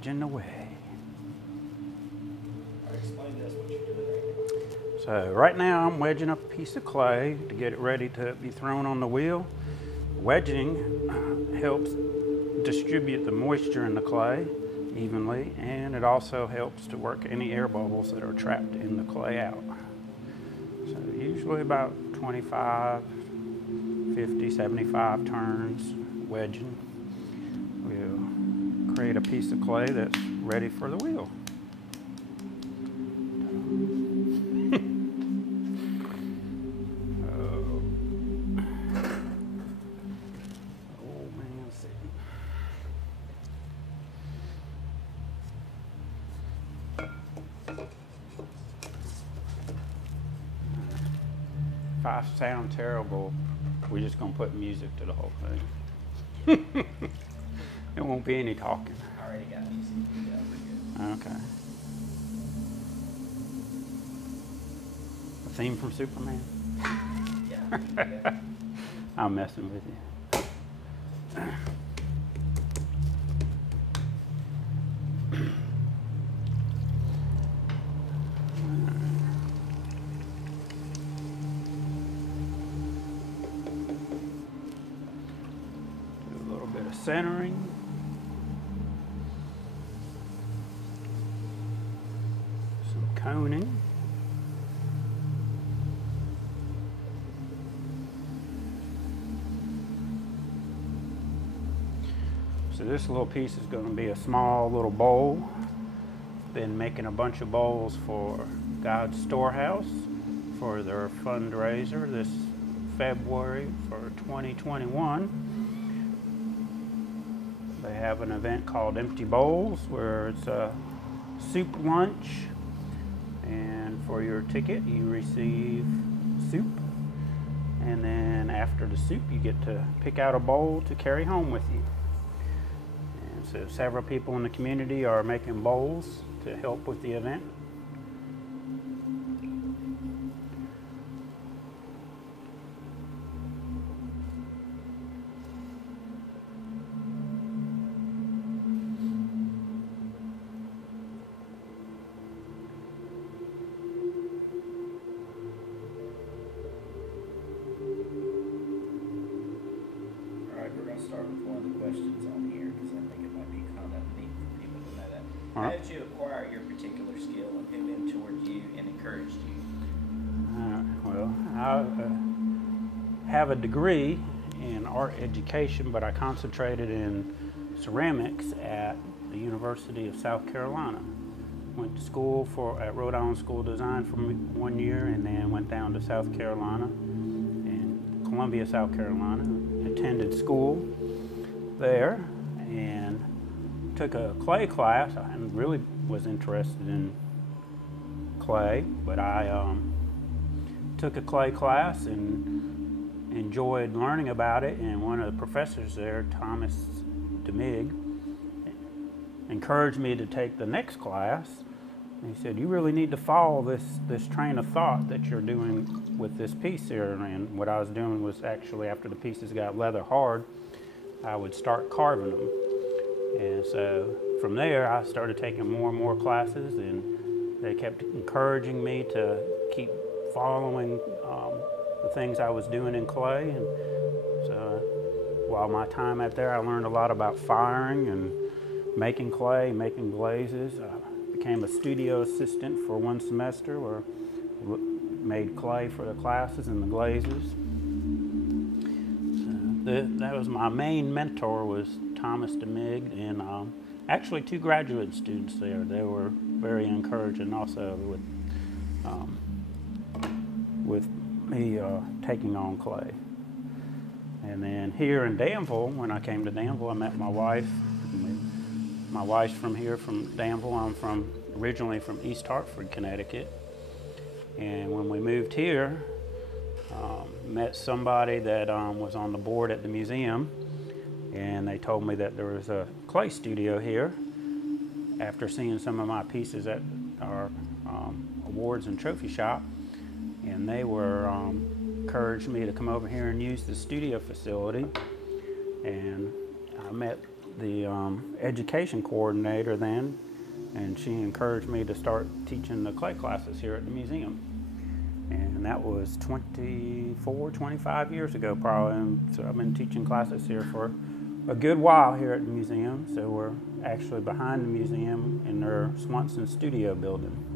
wedging away. All right, explain to us what you're doing right now. So right now I'm wedging up a piece of clay to get it ready to be thrown on the wheel. Wedging helps distribute the moisture in the clay evenly, and it also helps to work any air bubbles that are trapped in the clay out. So usually about 25, 50, 75 turns wedging. We'll create a piece of clay that's ready for the wheel. If I sound terrible, we're just going to put music to the whole thing. There won't be any talking. I already got music. Yeah, we're good. Okay. A theme from Superman? Yeah. I'm messing with you. Centering. Some coning. So this little piece is going to be a small little bowl. Been making a bunch of bowls for God's Storehouse for their fundraiser this February for 2021. They have an event called Empty Bowls where it's a soup lunch, and for your ticket you receive soup, and then after the soup you get to pick out a bowl to carry home with you. And so several people in the community are making bowls to help with the event. Start with one of the questions on here because I think it might be kind of neat for people to know that. How did you acquire your particular skill, and who mentored you and encouraged you? Well, I have a degree in art education, but I concentrated in ceramics at the University of South Carolina. Went to school at Rhode Island Scollo Designs for 1 year, and then went down to South Carolina, in Columbia, South Carolina. Attended school there and took a clay class. I really was interested in clay, but I took a clay class and enjoyed learning about it. And one of the professors there, Thomas DeMig, encouraged me to take the next class. And he said, "You really need to follow this train of thought that you're doing with this piece here." And what I was doing was actually, after the pieces got leather hard, I would start carving them. And so from there, I started taking more and more classes, and they kept encouraging me to keep following the things I was doing in clay. And so while my time out there, I learned a lot about firing and making clay, making glazes. Became a studio assistant for 1 semester where I made clay for the classes and the glazes. That was my main mentor, was Thomas DeMig, and actually 2 graduate students there. They were very encouraging also with me taking on clay. And then here in Danville, when I came to Danville, I met my wife. My wife's from here, from Danville. I'm originally from East Hartford, Connecticut. And when we moved here, met somebody that was on the board at the museum, and they told me that there was a clay studio here after seeing some of my pieces at our awards and trophy shop. And they encouraged me to come over here and use the studio facility. And I met the education coordinator then, and she encouraged me to start teaching the clay classes here at the museum. And that was 24, 25 years ago probably. And so I've been teaching classes here for a good while here at the museum. So we're actually behind the museum in their Swanson studio building.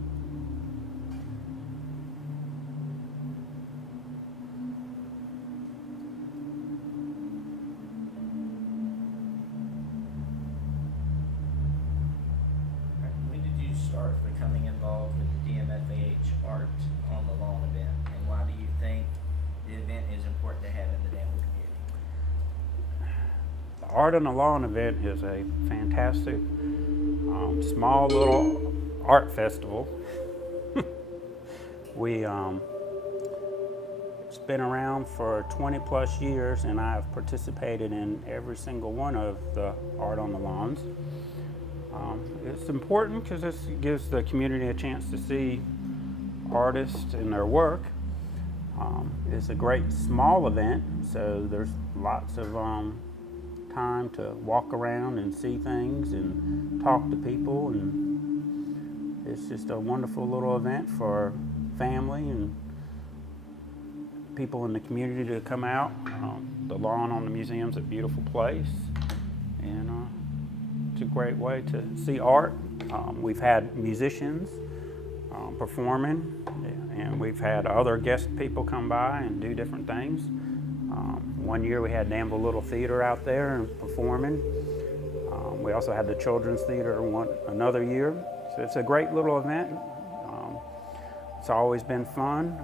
When did you start becoming involved with the DMFAH Art on the Lawn event, and why do you think the event is important to have in the Danville community? The Art on the Lawn event is a fantastic, small little art festival. It's been around for 20 plus years, and I've participated in every single one of the Art on the Lawns. It's important because this gives the community a chance to see artists and their work. It's a great small event, so there's lots of time to walk around and see things and talk to people, and it's just a wonderful little event for family and people in the community to come out. The lawn on the museum's a beautiful place, and it's a great way to see art. We've had musicians performing, and we've had other guest people come by and do different things. One year we had Danville Little Theater out there and performing. We also had the Children's Theater another year. So it's a great little event. It's always been fun.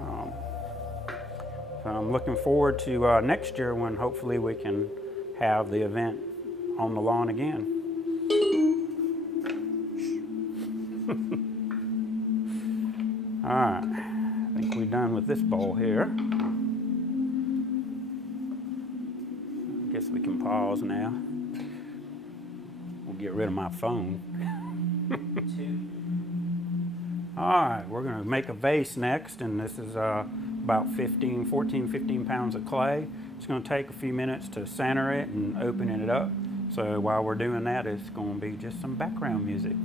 So I'm looking forward to next year when hopefully we can have the event on the lawn again. All right, I think we're done with this bowl here. I guess we can pause now. We'll get rid of my phone. All right, we're gonna make a vase next, and this is about 14, 15 pounds of clay. It's gonna take a few minutes to center it and open it up. So while we're doing that, it's gonna be just some background music.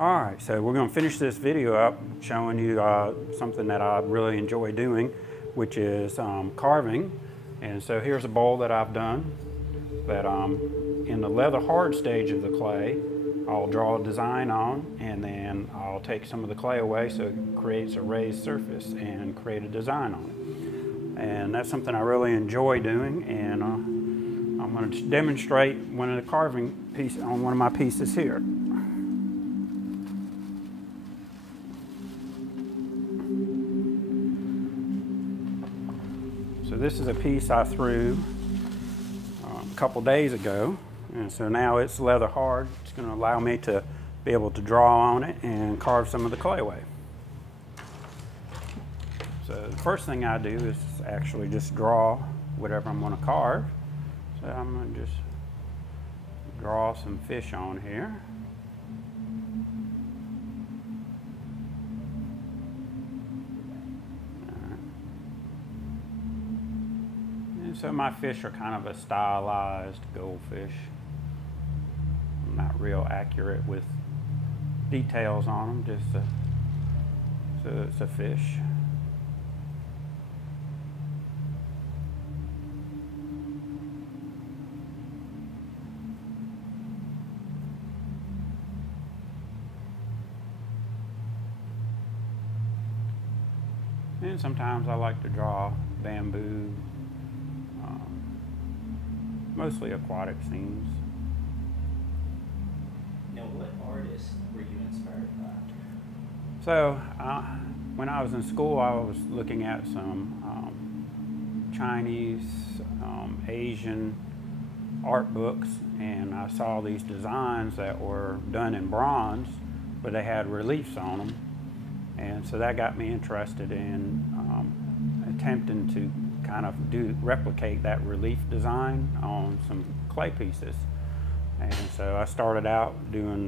All right, so we're going to finish this video up showing you something that I really enjoy doing, which is carving. And so here's a bowl that I've done that in the leather hard stage of the clay, I'll draw a design on, and then I'll take some of the clay away so it creates a raised surface and create a design on it. And that's something I really enjoy doing, and I'm going to demonstrate one of the carving pieces on one of my pieces here. So this is a piece I threw a couple days ago, and so now it's leather hard. It's going to allow me to be able to draw on it and carve some of the clay away. So the first thing I do is actually just draw whatever I'm going to carve. So I'm going to just draw some fish on here. So my fish are kind of a stylized goldfish. I'm not real accurate with details on them, just so it's a fish. And sometimes I like to draw bamboo, mostly aquatic scenes. Now, what artists were you inspired by? So, when I was in school, I was looking at some Chinese, Asian art books, and I saw these designs that were done in bronze, but they had reliefs on them. And so that got me interested in attempting to kind of replicate that relief design on some clay pieces. And so I started out doing,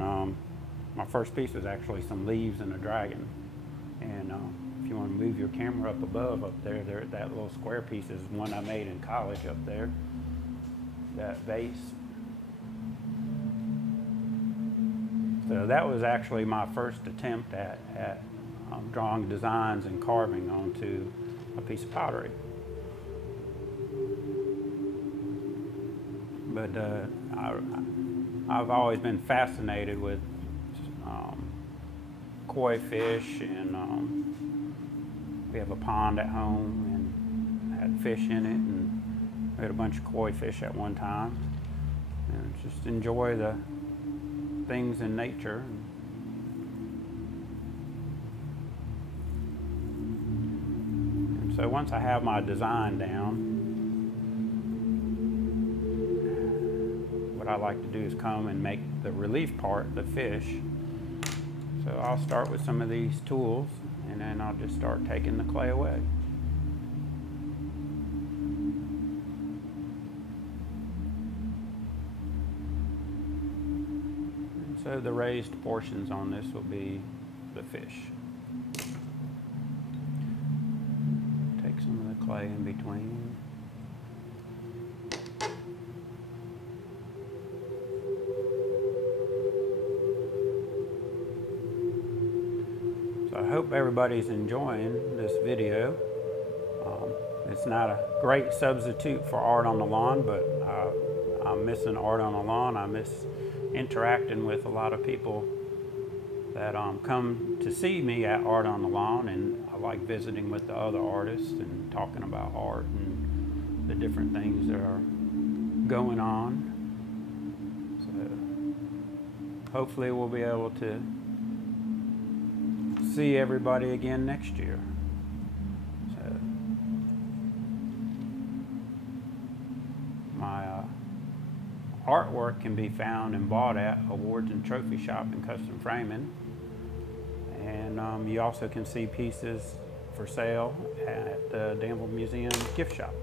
my first piece was actually some leaves and a dragon. And if you want to move your camera up above up there, that little square piece is one I made in college up there, that vase. So that was actually my first attempt at drawing designs and carving onto a piece of pottery. But I've always been fascinated with koi fish, and we have a pond at home and had fish in it, and we had a bunch of koi fish at one time, and just enjoy the things in nature. And so once I have my design down, what I like to do is come and make the relief part, the fish. So I'll start with some of these tools, and then I'll just start taking the clay away. And so the raised portions on this will be the fish. Take some of the clay in between. I hope everybody's enjoying this video. It's not a great substitute for art on the lawn, but I'm missing art on the lawn. I miss interacting with a lot of people that come to see me at Art on the Lawn, and I like visiting with the other artists and talking about art and the different things that are going on. So hopefully we'll be able to see everybody again next year. So my artwork can be found and bought at Awards and Trophy Shop and Custom Framing, and you also can see pieces for sale at the Danville Museum gift shop.